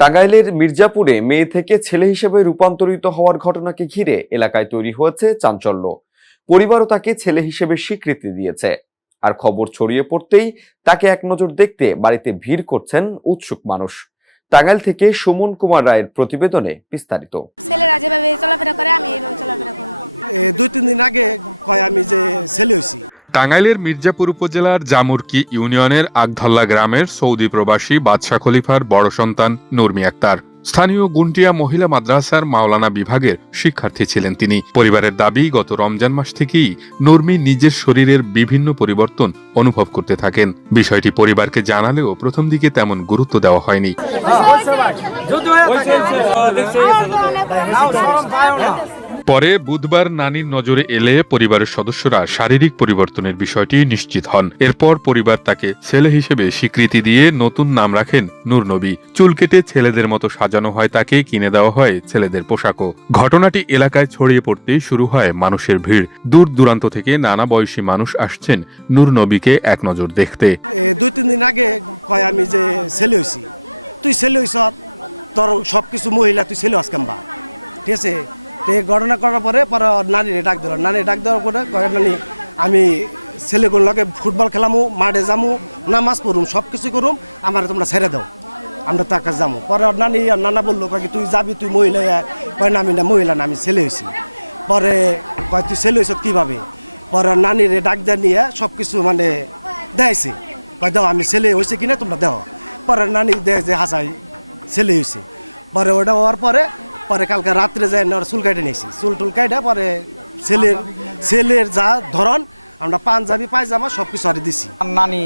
টাঙ্গাইলের মির্জাপুরে মেয়ে থেকে ছেলে হিসেবে রূপান্তরিত হওয়ার ঘটনাকে ঘিরে এলাকায় তৈরি হয়েছে চাঞ্চল্য। পরিবারও তাকে ছেলে হিসেবে স্বীকৃতি দিয়েছে। আর খবর ছড়িয়ে পড়তেই তাকে এক নজর দেখতে বাড়িতে ভিড় করছেন উৎসুক মানুষ। টাঙ্গাইল থেকে সুমন কুমার রায়ের প্রতিবেদনে বিস্তারিত। ছেলেরা যেভাবে চলাফেরা করে আমি এইভাবে চলাফেরা করি। 2-3 দিন আগে কয় আমি যে ছেলে হইছি। টাঙ্গাইলের মির্জাপুর উপজেলার জামুরকি ইউনিয়নের আগধল্লা গ্রামের সৌদি প্রবাসী বাদশা খলিফার বড় সন্তান নুরমি আক্তার। স্থানীয় গুন্টিয়া মহিলা মাদ্রাসার মাওলানা বিভাগের শিক্ষার্থী ছিলেন তিনি। পরিবারের দাবি, গত রমজান মাস থেকেই নুরমি নিজের শরীরের বিভিন্ন পরিবর্তন অনুভব করতে থাকেন। বিষয়টি পরিবারকে জানালেও প্রথম দিকে তেমন গুরুত্ব দেওয়া হয়নি। পরে বুধবার নানির নজরে এলে পরিবারের সদস্যরা শারীরিক পরিবর্তনের বিষয়টি নিশ্চিত হন। এরপর পরিবার তাকে ছেলে হিসেবে স্বীকৃতি দিয়ে নতুন নাম রাখেন নূর নবী। চুল কেটে ছেলেদের মতো সাজানো হয় তাকে, কিনে দেওয়া হয় ছেলেদের পোশাকও। ঘটনাটি এলাকায় ছড়িয়ে পড়তেই শুরু হয় মানুষের ভিড়। দূর দূরান্ত থেকে নানা বয়সী মানুষ আসছেন নূর নবীকে এক নজর দেখতে। 2-3 দিন আগে কয় আমি যে ছেলে হইছি। তুই ছেলে হইছ, তোর সবকিছু মহিলা, তুই ছেলে আসকাম্বা, ঠিক আছে। ঘটনা করার পরে নানিরে ডাক দিল। নানি ডাক দেওয়ার পরে কয় নানি আমি ছেলেগুলোর লগে ফুটবল খেলামু, মাঠে যামু, নামাজ পড়ুম, সব কিছু করুম, আমার তোমরা ছেড়ে দাও, আমরা তার কাছে যাবো। পরে নানি আর নানা বললো কয় তুই যাবি, তুই মহিলা? কয় না আমি না মহিলা না, আমি ছেলে হয়েছি। পরে কয় তুই ছেলে হয়েছ কীভাবে? পরে নানিরে ডাক দেওয়া নিয়ে সব কিছু মানে দেখাইছে, কয় দাও আমি ছেলে হয়েছে কিনা তোমরা দেও। পরে নানি দেয় যে হাসাই ছেলে হয়েছে। পরে ওটা হওয়ার পরে কালকে রাত্রে যায় না চুল কাটে নিয়েছি। চুল কাটে পরে ছেলের যা ধরন, আমরা পাঞ্জাবি পায়জামা সব কিছু আর দিছি। নানি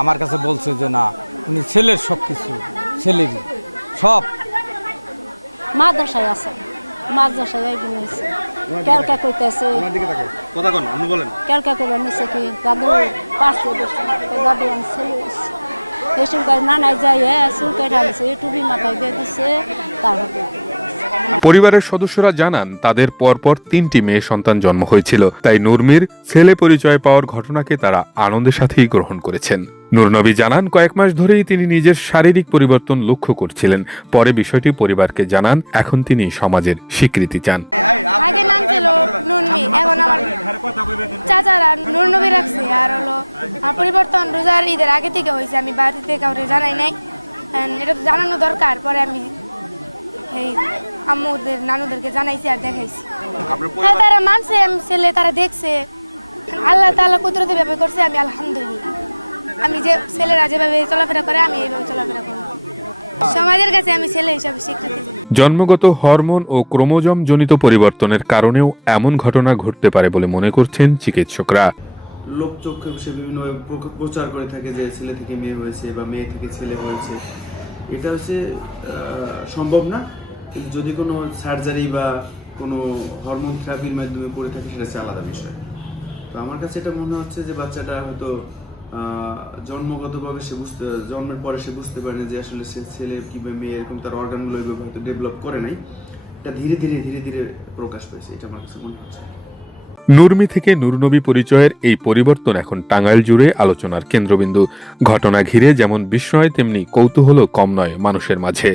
আমার কাছে বলছে যে না, উনি ছেলের সব কিছু, ছেলেরই সব। মাদ্রাসায় আছে, মাদ্রাসায় একদিন হয়েছে। কেলকা কইতেছে কথা কোন আপনি বলেন। কেলকা করে নিছে কি দাদু পারছে দেশে, দাদু আমি ছেলে হয়েছি। এসব কাজ নানাই যায় চুল কেটে আনছে, টুপি মাথায় দিয়ে দিচ্ছে, তারপর পরিবারের সদস্যরা জানান তাদের পরপর 3টি মেয়ে সন্তান জন্ম হয়েছিল। তাই নুরমির ছেলে পরিচয় পাওয়ার ঘটনাকে তারা আনন্দের সাথেই গ্রহণ করেছেন। নূর নবী জানান, কয়েক মাস ধরেই তিনি নিজের শারীরিক পরিবর্তন লক্ষ্য করছিলেন। পরে বিষয়টি পরিবারকে জানান। এখন তিনি সমাজের স্বীকৃতি চান। আগে নাম ছিল নুরমি, এখন আমার চাচারা নূর নবী রাখছে। আর হলো পরিবর্তন রোজার ঈদের আগে থেকে হয়েছে, আমি বাড়িতে কাউকে জানাই নাই, এটা তো জানানো দরকার। পরে আমি এই আম্মুদের নানুদেরকে জানাইছি আর দেখাইছি। তারা মানছে, আমি ছেলে তারা দেখছে। আল্লাহ তাআলা কুদরতি ভাবে করছে, আমি আলহামদুলিল্লাহ। আমি যে ছেলেরা যেভাবে চলাফেরা করে আমি এইভাবে চলাফেরা করি। সমাজের কাছে আমি ছেলে হিসাবে স্বীকৃতি দিই। জন্মগত হরমোন ও ক্রোমোজোম জনিত পরিবর্তনের কারণেও এমন ঘটনা ঘটতে পারে বলে মনে করছেন চিকিৎসকরা। লোকচক্ষে সে বিভিন্নভাবে প্রচার করে থাকে যে ছেলে থেকে মেয়ে হয়েছে বা মেয়ে থেকে ছেলে হয়েছে। এটা হচ্ছে সম্ভব না। কিন্তু যদি কোনো সার্জারি বা কোনো হরমোন থেরাপির মাধ্যমে করে থাকে, সেটা হচ্ছে আলাদা বিষয়। তো আমার কাছে এটা মনে হচ্ছে যে বাচ্চাটা হয়তো জন্মগতভাবে জন্মের পরে সে বুঝতে পারে না যে আসলে সে ছেলে কিংবা মেয়ে, এরকম তার অর্গানগুলো এইভাবে হয়তো ডেভেলপ করে নাই। এটা ধীরে ধীরে প্রকাশ পেয়েছে, এটা আমার কাছে মনে হচ্ছে। নুরমি থেকে নূর নবী পরিচয়ের এই পরিবর্তন এখন টাঙ্গাইল জুড়ে আলোচনার কেন্দ্রবিন্দু। ঘটনা ঘিরে যেমন বিস্ময়, তেমনি কৌতূহলও কম নয় মানুষের মাঝে।